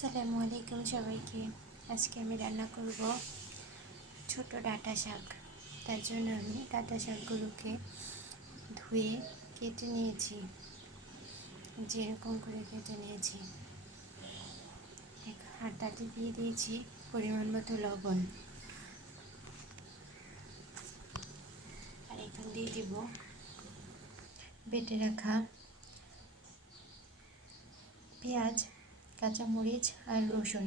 আসসালামু আলাইকুম সবাইকে। আজকে আমি রান্না করব ছোট ডাটা শাক। তার জন্য আমি ডাঁটা শাকগুলোকে ধুয়ে কেটে নিয়েছি। যেরকম করে কেটে নিয়েছি। তাতে দিয়ে দিয়েছি পরিমাণ মতো লবণ। আর এখন দিয়ে দিব বেটে রাখা পেঁয়াজ। কাঁচামরিচ আর রসুন।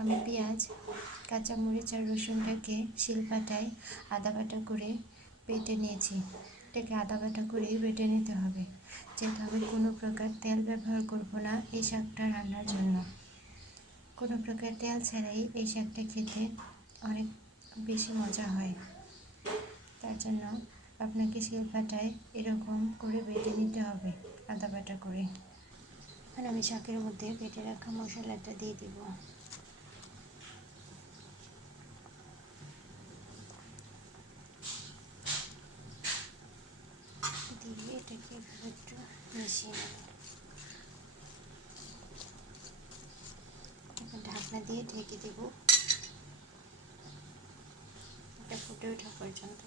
আমি পেঁয়াজ, কাঁচামরিচ আর রসুনটাকে শিলপাটায় আদা বাটা করে বেটে নিয়েছি। এটাকে আদা বাটা করেই বেটে নিতে হবে। যেহেতু আমি কোনো প্রকার তেল ব্যবহার করব না এই শাকটা রান্নার জন্য। কোনো প্রকার তেল ছাড়াই এই শাকটা খেতে অনেক বেশি মজা হয়। তার জন্য আপনাকে শিলপাটায় এরকম করে বেটে নিতে হবে আদা বাটা করে। আর আমি শাকের মধ্যে বেটে রাখা মশলাটা দিয়ে দিব। এটাকে একটু ঢাকনা দিয়ে ঢেকে দেব। এটা ফুটে ওঠা পর্যন্ত।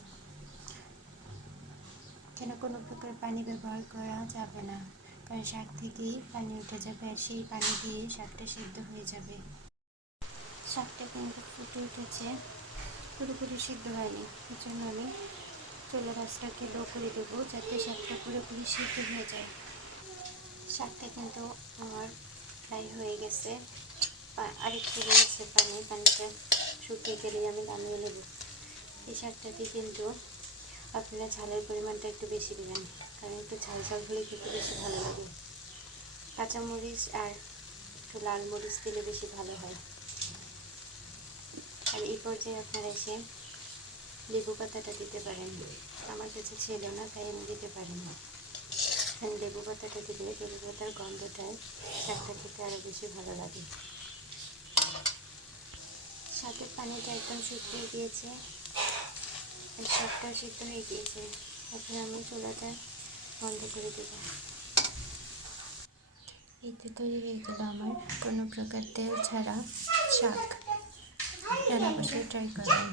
কেন কোনো প্রকার পানি ব্যবহার করা যাবে না। কারণ শাক থেকেই পানি উঠে যাবে আর সেই পানি দিয়ে শাকটা সিদ্ধ হয়ে যাবে। শাকটা কিন্তু ফুটে উঠেছে। পুরোপুরি সিদ্ধ হয়নি। এই জন্য আমি চুলের আঁচটাকে লো করে দেবো যাতে শাকটা পুরোপুরি সিদ্ধ হয়ে যায়। শাকটা কিন্তু আমার প্রায় হয়ে গেছে। আরেকটু রয়েছে পানি। পানিটা শুকিয়ে গেলেই আমি নামিয়ে নেব। এই শাকটাতে কিন্তু আপনারা ঝালের পরিমাণটা একটু বেশি দেবেন, কারণ একটু ঝাল ঝাল হলে খেতে বেশি ভালো লাগে। কাঁচামরিচ আর একটু লাল মরিচ দিলে বেশি ভালো হয়। আর এই পর্যায়ে আপনারা এসে লেবু পাতাটা দিতে পারেন। আমার কাছে ছিল না, তাই আমি দিতে পারিনি। এখানে লেবু পাতাটা দিলে লেবু পাতার গন্ধটায় শাকটা খেতে আরও বেশি ভালো লাগে। শাকের পানিটা একদম শুকিয়ে গিয়েছে। শাকটা সিদ্ধ হয়ে গিয়েছে। এখন আমি চুলাটা বন্ধ করে দেব। এতে তৈরি হয়ে গেল আমার কোনো প্রকার তেল ছাড়া শাক। রান্না ট্রাই করবেন